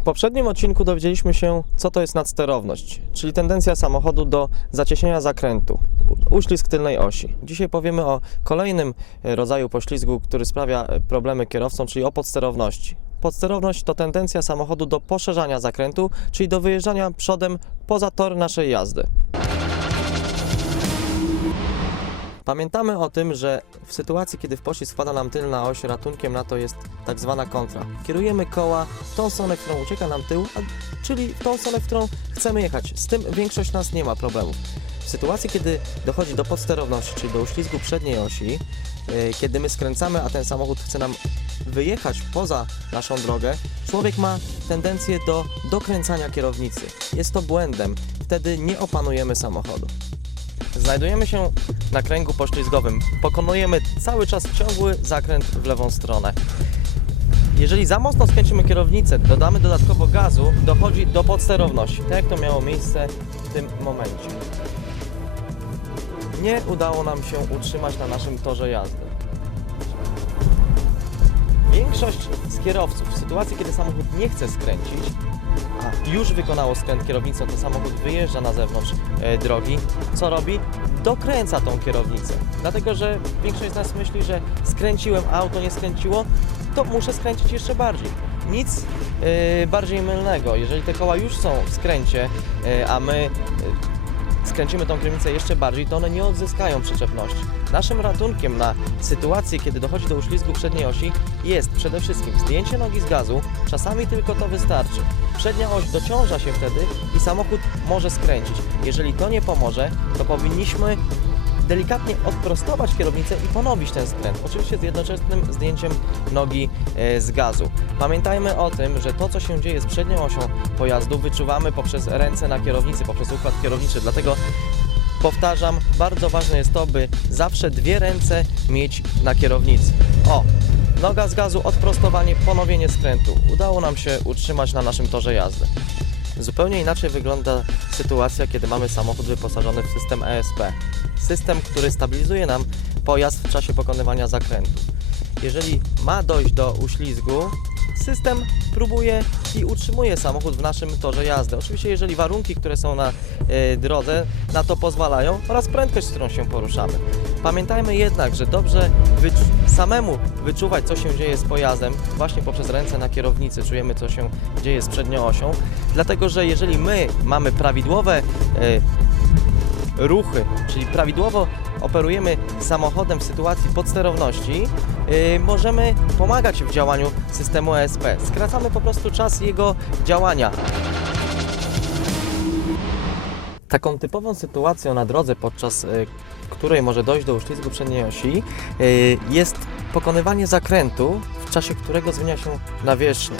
W poprzednim odcinku dowiedzieliśmy się, co to jest nadsterowność, czyli tendencja samochodu do zacieśnienia zakrętu, uślizg tylnej osi. Dzisiaj powiemy o kolejnym rodzaju poślizgu, który sprawia problemy kierowcom, czyli o podsterowności. Podsterowność to tendencja samochodu do poszerzania zakrętu, czyli do wyjeżdżania przodem poza tor naszej jazdy. Pamiętamy o tym, że w sytuacji, kiedy w poślizg wpada nam tylna oś, ratunkiem na to jest tak zwana kontra. Kierujemy koła w tą stronę, którą ucieka nam tył, a, czyli w tą stronę, w którą chcemy jechać. Z tym większość nas nie ma problemów. W sytuacji, kiedy dochodzi do podsterowności, czyli do uślizgu przedniej osi, yy, kiedy my skręcamy, a ten samochód chce nam wyjechać poza naszą drogę, człowiek ma tendencję do dokręcania kierownicy. Jest to błędem. Wtedy nie opanujemy samochodu. Znajdujemy się na kręgu poślizgowym. Pokonujemy cały czas ciągły zakręt w lewą stronę. Jeżeli za mocno skręcimy kierownicę, dodamy dodatkowo gazu, dochodzi do podsterowności, tak jak to miało miejsce w tym momencie. Nie udało nam się utrzymać na naszym torze jazdy. Większość z kierowców w sytuacji, kiedy samochód nie chce skręcić, a już wykonało skręt kierownicą, to samochód wyjeżdża na zewnątrz e, drogi. Co robi? Dokręca tą kierownicę. Dlatego, że większość z nas myśli, że skręciłem, a auto nie skręciło, to muszę skręcić jeszcze bardziej. Nic e, bardziej mylnego. Jeżeli te koła już są w skręcie, e, a my skręcimy tą kierownicę jeszcze bardziej, to one nie odzyskają przyczepności. Naszym ratunkiem na sytuację, kiedy dochodzi do uślizgu przedniej osi, jest przede wszystkim zdjęcie nogi z gazu, czasami tylko to wystarczy. Przednia oś dociąża się wtedy i samochód może skręcić. Jeżeli to nie pomoże, to powinniśmy delikatnie odprostować kierownicę i ponowić ten skręt. Oczywiście z jednoczesnym zdjęciem nogi e, z gazu. Pamiętajmy o tym, że to co się dzieje z przednią osią pojazdu wyczuwamy poprzez ręce na kierownicy, poprzez układ kierowniczy. Dlatego powtarzam, bardzo ważne jest to, by zawsze dwie ręce mieć na kierownicy. O, noga z gazu, odprostowanie, ponowienie skrętu. Udało nam się utrzymać na naszym torze jazdy. Zupełnie inaczej wygląda sytuacja, kiedy mamy samochód wyposażony w system ESP. System, który stabilizuje nam pojazd w czasie pokonywania zakrętu. Jeżeli ma dojść do uślizgu, system próbuje i utrzymuje samochód w naszym torze jazdy. Oczywiście, jeżeli warunki, które są na e, drodze, na to pozwalają oraz prędkość, z którą się poruszamy. Pamiętajmy jednak, że dobrze wyczu- samemu wyczuwać, co się dzieje z pojazdem, właśnie poprzez ręce na kierownicy czujemy, co się dzieje z przednią osią, dlatego że jeżeli my mamy prawidłowe e, ruchy, czyli prawidłowo operujemy samochodem w sytuacji podsterowności, yy, możemy pomagać w działaniu systemu ESP. Skracamy po prostu czas jego działania. Taką typową sytuacją na drodze, podczas y, której może dojść do uślizgu przedniej osi, y, jest pokonywanie zakrętu, w czasie którego zmienia się nawierzchnia.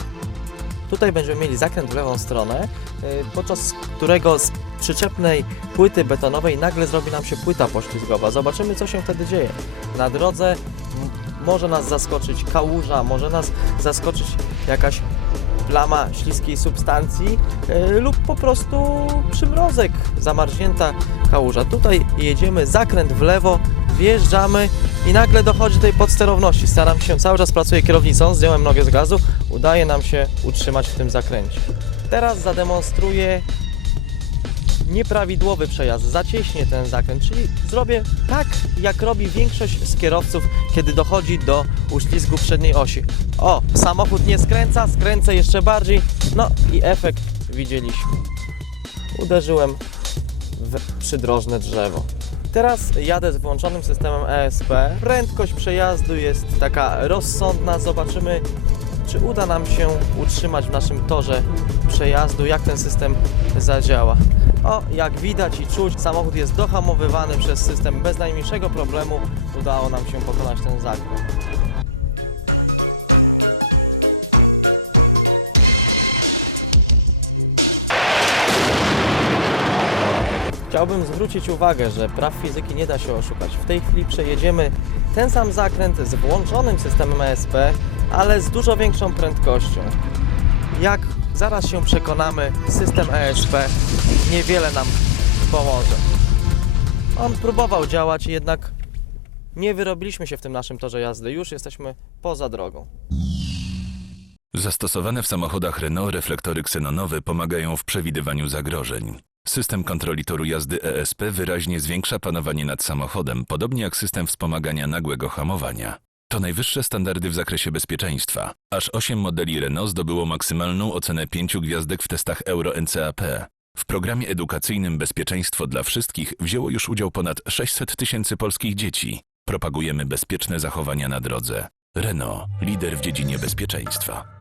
Tutaj będziemy mieli zakręt w lewą stronę, y, podczas którego przyczepnej płyty betonowej nagle zrobi nam się płyta poślizgowa. Zobaczymy, co się wtedy dzieje. Na drodze może nas zaskoczyć kałuża, może nas zaskoczyć jakaś plama śliskiej substancji yy, lub po prostu przymrozek, zamarznięta kałuża. Tutaj jedziemy, zakręt w lewo, wjeżdżamy i nagle dochodzi do tej podsterowności. Staram się, cały czas pracuję kierownicą, zdjąłem nogę z gazu, udaje nam się utrzymać w tym zakręcie. Teraz zademonstruję nieprawidłowy przejazd, zacieśnię ten zakręt, czyli zrobię tak, jak robi większość z kierowców, kiedy dochodzi do uślizgu przedniej osi. O, samochód nie skręca, skręcę jeszcze bardziej, no i efekt widzieliśmy. Uderzyłem w przydrożne drzewo. Teraz jadę z włączonym systemem ESP. Prędkość przejazdu jest taka rozsądna. Zobaczymy, czy uda nam się utrzymać w naszym torze przejazdu, jak ten system zadziała. O, jak widać i czuć, samochód jest dohamowywany przez system bez najmniejszego problemu. Udało nam się pokonać ten zakręt. Chciałbym zwrócić uwagę, że praw fizyki nie da się oszukać. W tej chwili przejedziemy ten sam zakręt z włączonym systemem ESP, ale z dużo większą prędkością. Jak zaraz się przekonamy, system ESP niewiele nam pomoże. On próbował działać, jednak nie wyrobiliśmy się w tym naszym torze jazdy, już jesteśmy poza drogą. Zastosowane w samochodach Renault reflektory ksenonowe pomagają w przewidywaniu zagrożeń. System kontroli toru jazdy ESP wyraźnie zwiększa panowanie nad samochodem, podobnie jak system wspomagania nagłego hamowania. To najwyższe standardy w zakresie bezpieczeństwa. Aż 8 modeli Renault zdobyło maksymalną ocenę 5 gwiazdek w testach Euro NCAP. W programie edukacyjnym Bezpieczeństwo dla Wszystkich wzięło już udział ponad 600 tysięcy polskich dzieci. Propagujemy bezpieczne zachowania na drodze. Renault, lider w dziedzinie bezpieczeństwa.